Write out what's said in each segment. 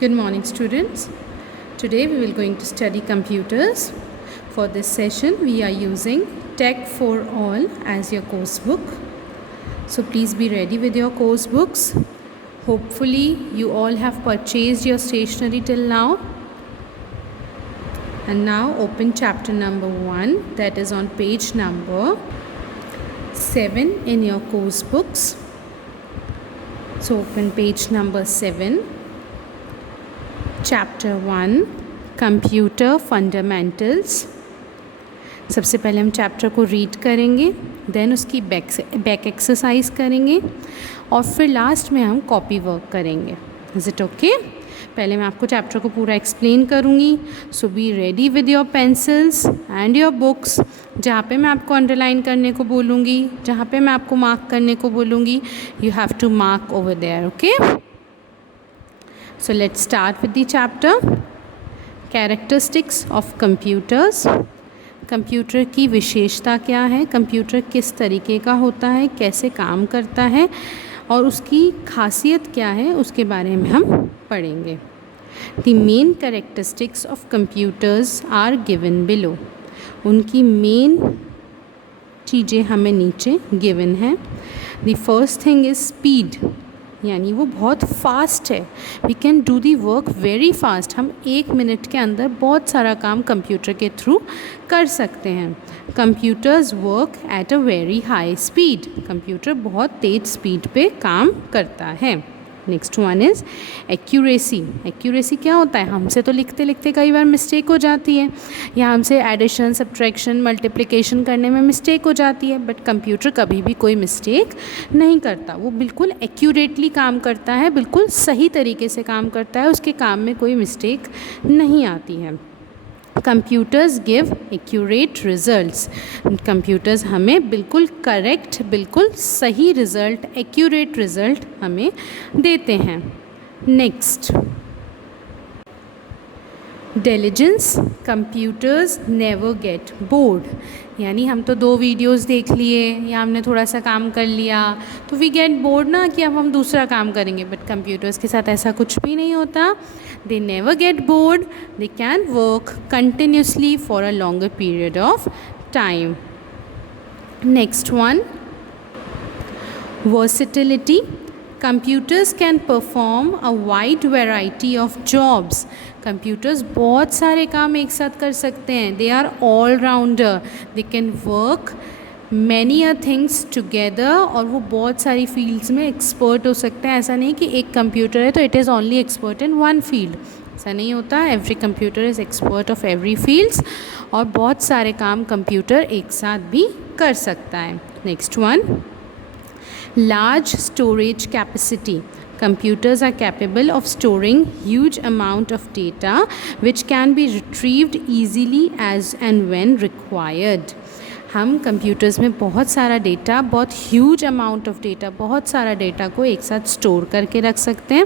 Good morning, students. Today we will going to study computers. For this session we are using Tech for All as your course book. So please be ready with your course books. Hopefully you all have purchased your stationery till now. And now open chapter number 1, that is on page number 7 in your course books. So open page number 7. Chapter 1 computer fundamentals. सबसे पहले हम chapter को read करेंगे, then उसकी back exercise करेंगे और फिर last में हम कॉपी वर्क करेंगे. Is it okay? पहले मैं आपको चैप्टर को पूरा एक्सप्लेन करूँगी. So be ready with your pencils and your books. जहाँ पे मैं आपको अंडरलाइन करने को बोलूँगी, जहाँ पे मैं आपको मार्क करने को बोलूँगी, you have to mark over there. Okay? So let's start with the chapter. Characteristics of computers. Computer की विशेषता क्या है, कंप्यूटर किस तरीके का होता है, कैसे काम करता है और उसकी खासियत क्या है, उसके बारे में हम पढ़ेंगे. The main characteristics of computers are given below. उनकी मेन चीज़ें हमें नीचे given हैं. The first thing is speed. यानी वो बहुत फास्ट है. We can do the work very fast. हम 1 मिनट के अंदर बहुत सारा काम कंप्यूटर के थ्रू कर सकते हैं. Computers work at a very high speed. Computer बहुत तेज़ स्पीड पे काम करता है. Next one is accuracy. Accuracy क्या होता है? हमसे तो लिखते लिखते कई बार मिस्टेक हो जाती है, या हमसे एडिशन, सब्ट्रैक्शन, मल्टीप्लिकेशन करने में मिस्टेक हो जाती है, बट कंप्यूटर कभी भी कोई मिस्टेक नहीं करता. वो बिल्कुल एक्यूरेटली काम करता है, बिल्कुल सही तरीके से काम करता है, उसके काम में कोई मिस्टेक नहीं आती है. Computers give accurate results. Computers हमें बिल्कुल करेक्ट, बिल्कुल सही रिज़ल्ट, एक्यूरेट रिज़ल्ट हमें देते हैं. Next, diligence. Computers never get bored. यानी हम तो 2 वीडियोस देख लिए या हमने थोड़ा सा काम कर लिया तो वी गेट बोर्ड ना, कि अब हम दूसरा काम करेंगे. बट कंप्यूटर्स के साथ ऐसा कुछ भी नहीं होता. They never get bored. They can work continuously for a longer period of time. Next one, versatility. Computers can perform a wide variety of jobs. Computers बहुत सारे काम एक साथ कर सकते हैं. They are all rounder. They can work many a things together. और वो बहुत सारी fields में expert हो सकते हैं. ऐसा नहीं कि एक कंप्यूटर है तो it is only expert in one field. ऐसा नहीं होता. Every computer is expert of every fields. और बहुत सारे काम कंप्यूटर एक साथ भी कर सकता है. Next one, large storage capacity. Computers are capable of storing huge amount of data which can be retrieved easily as and when required. हम कंप्यूटर्स में बहुत सारा डेटा, बहुत ह्यूज अमाउंट ऑफ डेटा, बहुत सारा डेटा को एक साथ स्टोर करके रख सकते हैं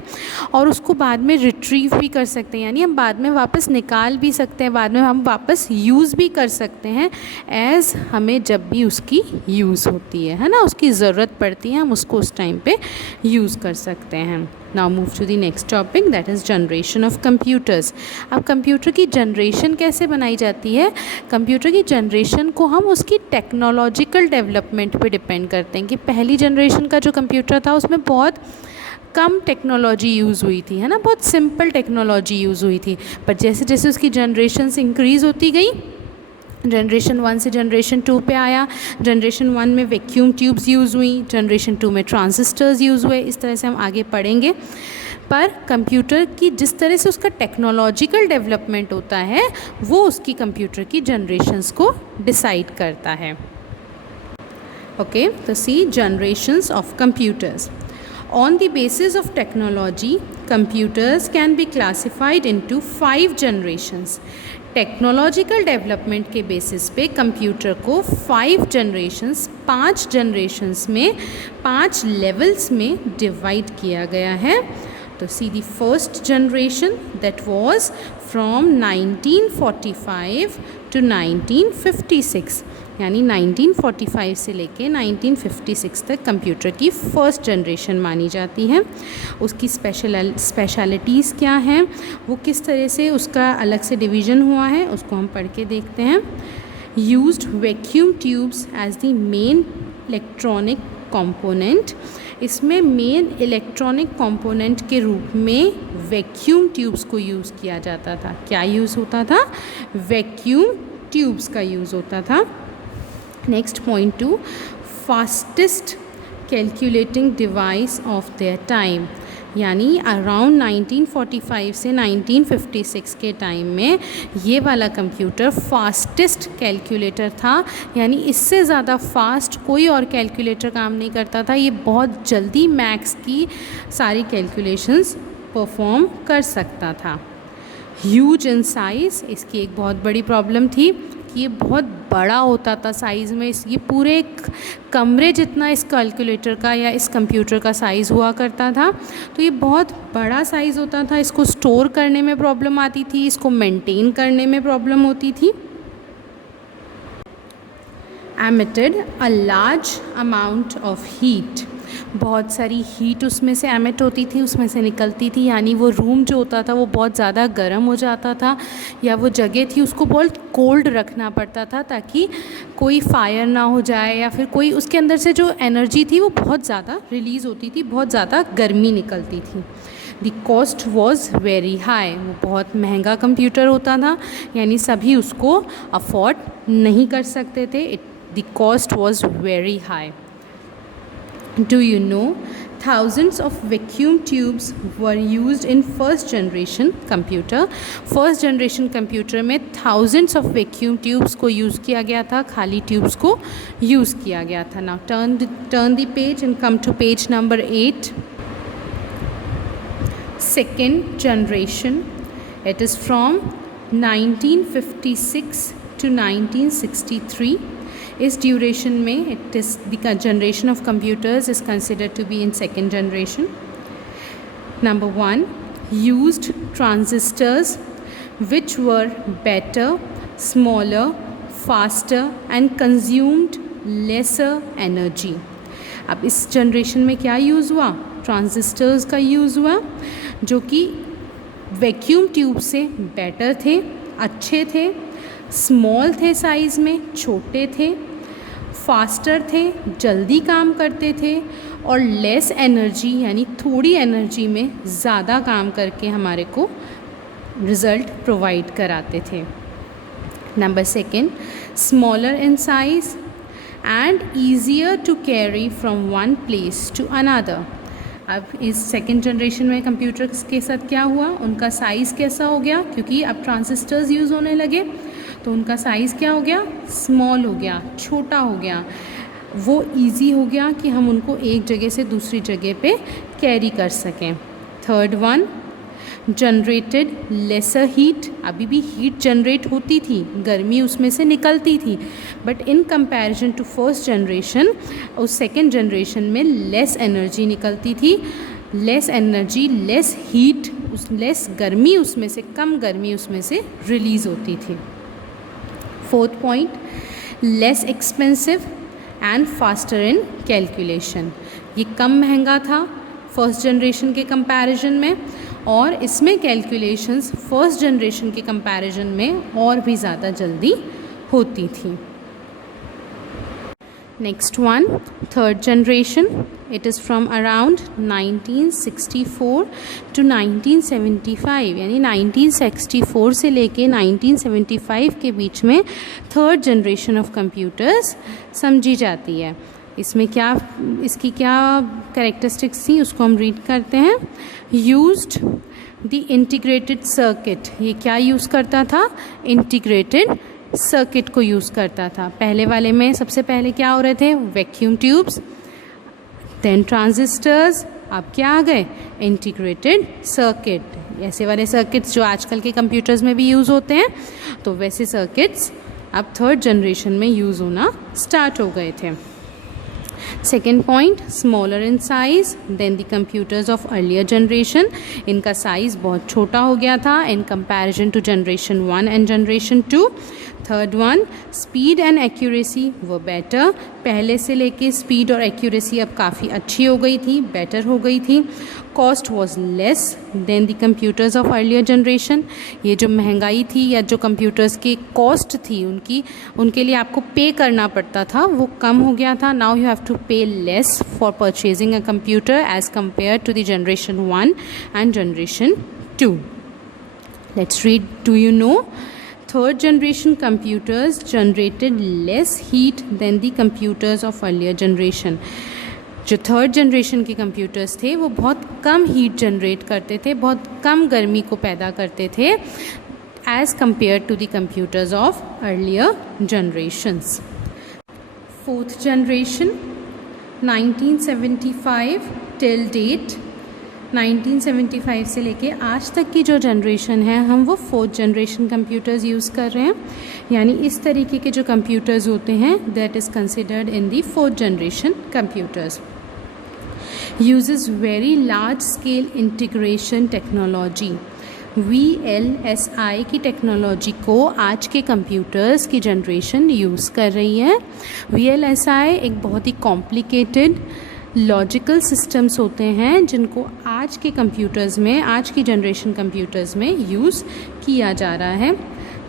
और उसको बाद में रिट्रीव भी कर सकते हैं. यानी हम बाद में वापस निकाल भी सकते हैं, बाद में हम वापस यूज़ भी कर सकते हैं एज़ हमें जब भी उसकी यूज़ होती है ना, उसकी ज़रूरत पड़ती है, हम उसको उस टाइम पे यूज़ कर सकते हैं. Now move to the next topic, that is generation of computers. अब कंप्यूटर की जनरेशन कैसे बनाई जाती है? कंप्यूटर की जनरेशन को हम उसकी टेक्नोलॉजिकल डेवलपमेंट पे डिपेंड करते हैं कि पहली जनरेशन का जो कंप्यूटर था उसमें बहुत कम टेक्नोलॉजी यूज़ हुई थी, है ना, बहुत सिंपल टेक्नोलॉजी यूज़ हुई थी. पर जैसे जैसे उसकी जनरेशन इंक्रीज़ होती गई, जनरेशन 1 से जनरेशन 2 पे आया. जनरेशन 1 में वैक्यूम ट्यूब्स यूज़ हुई, जनरेशन 2 में ट्रांजिस्टर्स यूज़ हुए. इस तरह से हम आगे पढ़ेंगे. पर कंप्यूटर की जिस तरह से उसका टेक्नोलॉजिकल डेवलपमेंट होता है वो उसकी कंप्यूटर की जनरेशन्स को डिसाइड करता है. ओके, तो see generations of computers. On the basis of technology, computers can be classified into 5 generations. Technological development के बेसिस पे कंप्यूटर को 5 जनरेशन्स, 5 जनरेशन्स में 5 लेवल्स में डिवाइड किया गया है. तो see the first generation that was from 1945 to 1956. यानी 1945 से लेके 1956 तक कंप्यूटर की फर्स्ट जनरेशन मानी जाती है। उसकी स्पेशलिटीज़ क्या हैं, वो किस तरह से उसका अलग से डिवीज़न हुआ है, उसको हम पढ़ के देखते हैं। Used vacuum tubes as the main electronic component. इसमें मेन इलेक्ट्रॉनिक कंपोनेंट के रूप में वैक्यूम ट्यूब्स को यूज़ किया जाता था। क्या यूज़ होता था? वैक्यूम ट्यूब्स का यूज़ होता था। Next point 2, fastest calculating device of their time, यानी अराउंड 1945 से 1956 के टाइम में ये वाला कंप्यूटर फास्टेस्ट कैलकुलेटर था, यानी इससे ज़्यादा फास्ट कोई और कैलकुलेटर काम नहीं करता था। ये बहुत जल्दी मैथ्स की सारी कैलकुलेशंस परफॉर्म कर सकता था। ह्यूज इन साइज़, इसकी एक बहुत बड़ी प्रॉब्लम थी कि ये बहुत बड़ा होता था साइज़ में। ये पूरे एक कमरे जितना इस कैलकुलेटर का या इस कंप्यूटर का साइज़ हुआ करता था। तो ये बहुत बड़ा साइज़ होता था, इसको स्टोर करने में प्रॉब्लम आती थी, इसको मेंटेन करने में प्रॉब्लम होती थी। Emitted a large amount of heat, बहुत सारी हीट उसमें से एमिट होती थी, उसमें से निकलती थी, यानी वो रूम जो होता था वो बहुत ज़्यादा गर्म हो जाता था, या वो जगह थी उसको बहुत कोल्ड रखना पड़ता था ताकि कोई फायर ना हो जाए, या फिर कोई उसके अंदर से जो एनर्जी थी वो बहुत ज़्यादा रिलीज़ होती थी, बहुत ज़्यादा गर्मी निकलती थी। The cost was very high, वो बहुत महंगा कंप्यूटर होता था, यानी सभी उसको अफोर्ड नहीं कर सकते थे। The cost was very high. Do you know thousands of vacuum tubes were used in first generation computer? First generation computer में thousands of vacuum tubes को use किया गया था, खाली tubes को use किया गया था। Now turn the page and come to page number 8. Second generation. It is from 1956 to 1963. इस ड्यूरेशन में it is the generation of computers is considered to be in second generation. Number 1, used transistors which were better, smaller, faster and consumed lesser energy. अब इस generation में क्या use हुआ? Transistors का use हुआ, जो कि वैक्यूम ट्यूब से बेटर थे, अच्छे थे, स्मॉल थे साइज़ में, छोटे थे, फास्टर थे, जल्दी काम करते थे, और लेस एनर्जी यानी थोड़ी एनर्जी में ज़्यादा काम करके हमारे को रिज़ल्ट प्रोवाइड कराते थे। Number 2, smaller in size and easier to carry from one place to another. अब इस सेकेंड जनरेशन में कंप्यूटर्स के साथ क्या हुआ? उनका साइज़ कैसा हो गया? क्योंकि अब ट्रांजिस्टर्स यूज़ होने लगे तो उनका साइज़ क्या हो गया? स्मॉल हो गया, छोटा हो गया। वो इजी हो गया कि हम उनको एक जगह से दूसरी जगह पे कैरी कर सकें। Third 1, generated lesser heat. अभी भी हीट जनरेट होती थी, गर्मी उसमें से निकलती थी, but in comparison to first generation उस सेकेंड जनरेशन में लेस एनर्जी निकलती थी, less energy, less heat, less गर्मी उसमें से, कम गर्मी उसमें से रिलीज़ होती थी। Fourth point, less expensive and faster in calculation. ये कम महंगा था फर्स्ट जनरेशन के कंपैरिजन में, और इसमें कैलकुलेशंस फर्स्ट जनरेशन के कंपैरिजन में और भी ज़्यादा जल्दी होती थी। Next 1, third generation. It is from around 1964 to 1975, यानी 1964 से लेके 1975 के बीच में थर्ड जनरेशन ऑफ कंप्यूटर्स समझी जाती है। इसमें क्या, इसकी क्या कैरेक्टरिस्टिक्स थी उसको हम रीड करते हैं। Used the integrated circuit. ये क्या यूज़ करता था? इंटीग्रेटेड सर्किट को यूज़ करता था। पहले वाले में सबसे पहले क्या हो रहे थे? वैक्यूम ट्यूब्स, देन ट्रांजिस्टर्स, अब क्या आ गए? Integrated circuit. ऐसे वाले सर्किट्स जो आजकल के कंप्यूटर्स में भी यूज़ होते हैं, तो वैसे सर्किट्स अब थर्ड जनरेशन में यूज़ होना स्टार्ट हो गए थे। Second point, smaller in size than the computers of earlier generation. इनका साइज़ बहुत छोटा हो गया था in comparison to generation 1 and generation 2। Third one, speed and accuracy वो बेटर, पहले से लेके स्पीड और एक्यूरेसी अब काफ़ी अच्छी हो गई थी, बेटर हो गई थी. Cost was less than the computers of earlier generation. ये जो महंगाई थी या जो कंप्यूटर्स की कॉस्ट थी उनके लिए आपको पे करना पड़ता था, वो कम हो गया था. Now you have to pay less for purchasing a computer as compare to the generation 1 and generation 2. Let's read. Do you know? Third generation computers generated less heat than the computers of earlier generation. जो third generation के computers थे वो बहुत कम heat generate करते थे, बहुत कम गर्मी को पैदा करते थे as compare to the computers of earlier generations. Fourth generation 1975 till date, 1975 से लेके आज तक की जो जनरेशन है हम वो फोर्थ जनरेशन कंप्यूटर्स यूज़ कर रहे हैं. यानी इस तरीके के जो कंप्यूटर्स होते हैं that is considered in the fourth generation computers. Uses very large scale integration technology. VLSI की टेक्नोलॉजी को आज के कंप्यूटर्स की जनरेशन यूज़ कर रही है. VLSI एक बहुत ही कॉम्प्लिकेटेड लॉजिकल सिस्टम्स होते हैं जिनको आज के कंप्यूटर्स में, आज की जनरेशन कंप्यूटर्स में यूज़ किया जा रहा है.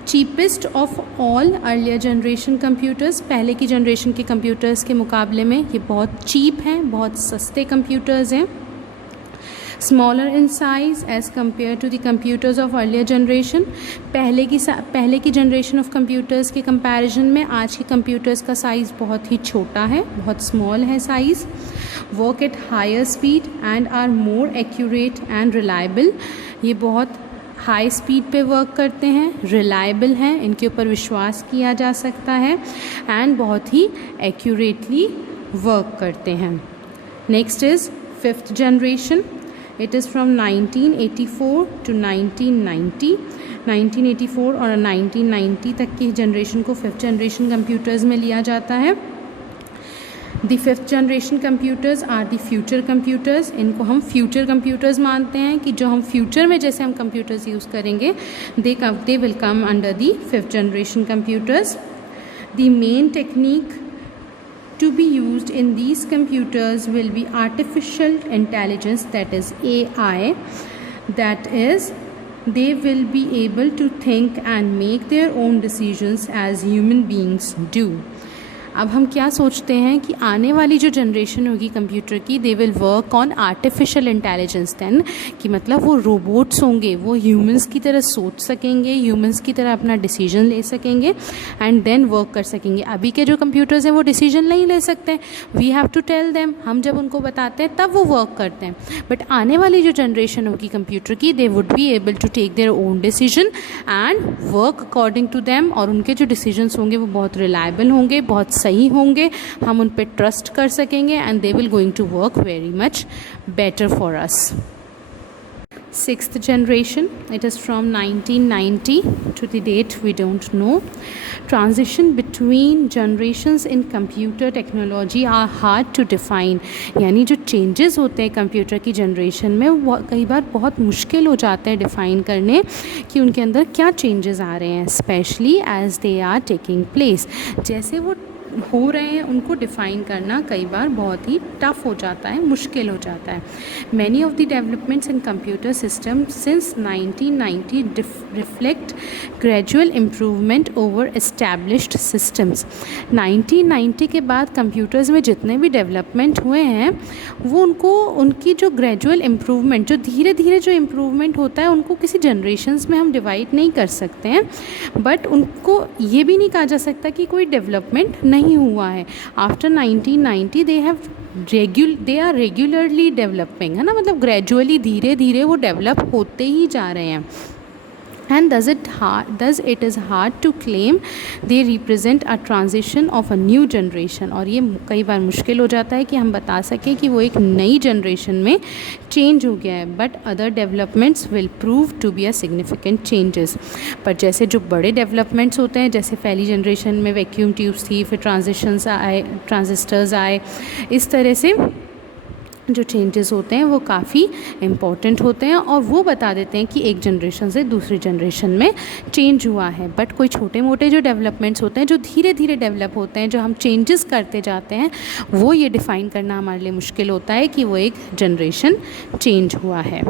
Cheapest of all earlier generation computers, पहले की जनरेशन के कंप्यूटर्स के मुकाबले में ये बहुत चीप हैं, बहुत सस्ते कंप्यूटर्स हैं. Smaller in size as compare to the computers of earlier generation. पहले की जनरेशन ऑफ कंप्यूटर्स के कंपैरिजन में आज के कंप्यूटर्स का साइज़ बहुत ही छोटा है, बहुत स्मॉल है size. Work at higher speed and are more accurate and reliable. ये बहुत हाई स्पीड पे वर्क करते हैं, रिलायबल हैं, इनके ऊपर विश्वास किया जा सकता है एंड बहुत ही एक्यूरेटली वर्क करते हैं. Next is fifth generation. It is from 1984 to 1990. 1984 और 1990 तक की जनरेशन को फिफ्थ जनरेशन कंप्यूटर्स में लिया जाता है. The fifth generation computers are the future computers. इनको हम फ्यूचर कंप्यूटर्स मानते हैं कि जो हम फ्यूचर में जैसे हम कंप्यूटर्स यूज़ करेंगे they will come under the fifth generation computers. The main technique to be used in these computers will be artificial intelligence, that is AI. That is, they will be able to think and make their own decisions as human beings do. अब हम क्या सोचते हैं कि आने वाली जो generation होगी कंप्यूटर की they will work on artificial intelligence. Then कि मतलब वो रोबोट्स होंगे, वो ह्यूमंस की तरह सोच सकेंगे, ह्यूमंस की तरह अपना डिसीजन ले सकेंगे एंड देन वर्क कर सकेंगे. अभी के जो कंप्यूटर्स हैं वो डिसीजन नहीं ले सकते, we have to tell them. हम जब उनको बताते हैं तब वो वर्क करते हैं. बट आने वाली जो जनरेशन होगी कंप्यूटर की they would be able to take their own decision and work according to them. और उनके जो डिसीजंस होंगे वो बहुत रिलायबल होंगे, बहुत सही होंगे, हम उन पे ट्रस्ट कर सकेंगे and they will going to work very much better for us. Sixth generation, it is from 1990 to the date we don't know. Transition between generations in computer technology are hard to define. यानी जो changes होते हैं computer की generation में वो कई बार बहुत मुश्किल हो जाते हैं डिफ़ाइन करने कि उनके अंदर क्या changes आ रहे हैं, especially as they are taking place. जैसे वो हो रहे हैं उनको डिफ़ाइन करना कई बार बहुत ही टफ हो जाता है, मुश्किल हो जाता है. Many of the developments in computer system since 1990 reflect gradual improvement over established systems. 1990 के बाद कंप्यूटर्स में जितने भी डेवलपमेंट हुए हैं वो उनकी जो ग्रेजुअल इम्प्रूवमेंट, जो धीरे धीरे जो इम्प्रूवमेंट होता है उनको किसी जनरेशन्स में हम डिवाइड नहीं कर सकते हैं. बट उनको ये भी नहीं कहा जा सकता कि कोई डेवलपमेंट नहीं हुआ है. After 1990 they are regularly developing, है ना, मतलब ग्रेजुअली धीरे धीरे वो डेवलप होते ही जा रहे हैं. And thus it is hard to claim they represent a transition of a new generation. और ये कई बार मुश्किल हो जाता है कि हम बता सकें कि वो एक नई जनरेशन में चेंज हो गया है. But other developments will prove to be a significant changes. पर जैसे जो बड़े डेवलपमेंट्स होते हैं, जैसे पहली जनरेशन में वैक्यूम ट्यूब्स थी, फिर ट्रांजिस्टर्स आए, इस तरह से जो चेंजेस होते हैं वो काफ़ी इम्पॉर्टेंट होते हैं और वो बता देते हैं कि एक जनरेशन से दूसरी जनरेशन में चेंज हुआ है। बट कोई छोटे मोटे जो डेवलपमेंट्स होते हैं जो धीरे धीरे डेवलप होते हैं, जो हम चेंजेस करते जाते हैं, वो ये डिफ़ाइन करना हमारे लिए मुश्किल होता है कि वो एक जनरेशन चेंज हुआ है।